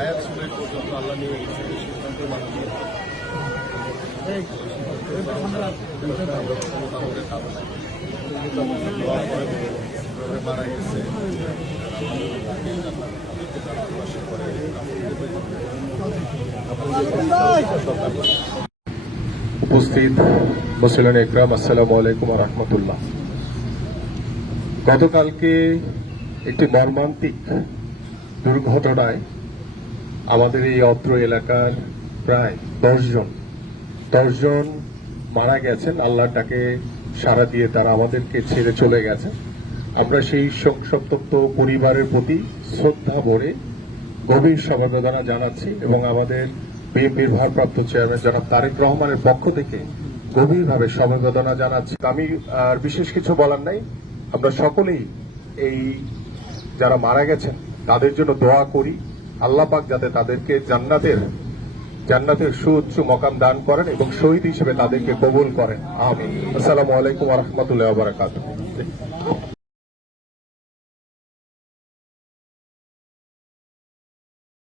আয়াত শুনে পর্যন্ত আল্লাহ নিয়ে গেছে সিদ্ধান্তের মাধ্যমে মারা গেছে উপস্থিত মুসলিম একরাম, আসসালামু আলাইকুম ওয়া রাহমাতুল্লাহ। গতকালকে একটি মর্মান্তিক দুর্ঘটনায় আমাদের এই অত্র এলাকার প্রায় 10 জন মারা গেছেন। আল্লাহর ডাকে সাড়া দিয়ে তারা আমাদেরকে ছেড়ে চলে গেছে। আমরা সেই শোকসন্তপ্ত পরিবারের প্রতি শ্রদ্ধা ভরে গভীর সমবেদনা জানাচ্ছি এবং আমাদের বিএনপির ভারপ্রাপ্ত চেয়ারম্যান জনাব তারেক রহমানের পক্ষ থেকে গভীরভাবে সমবেদনা জানাচ্ছি। আমি আর বিশেষ কিছু বলার নাই। আমরা সকলেই এই যারা মারা গেছেন তাদের জন্য দোয়া করি, আল্লাহ পাক যাতে তাদেরকে জান্নাতের সুউচ্চ মকাম দান করেন এবং শহীদ হিসেবে তাদেরকে কবুল করেন। আমিন। আসসালামু আলাইকুম ওয়া রাহমাতুল্লাহি ওয়া বারাকাতুহু।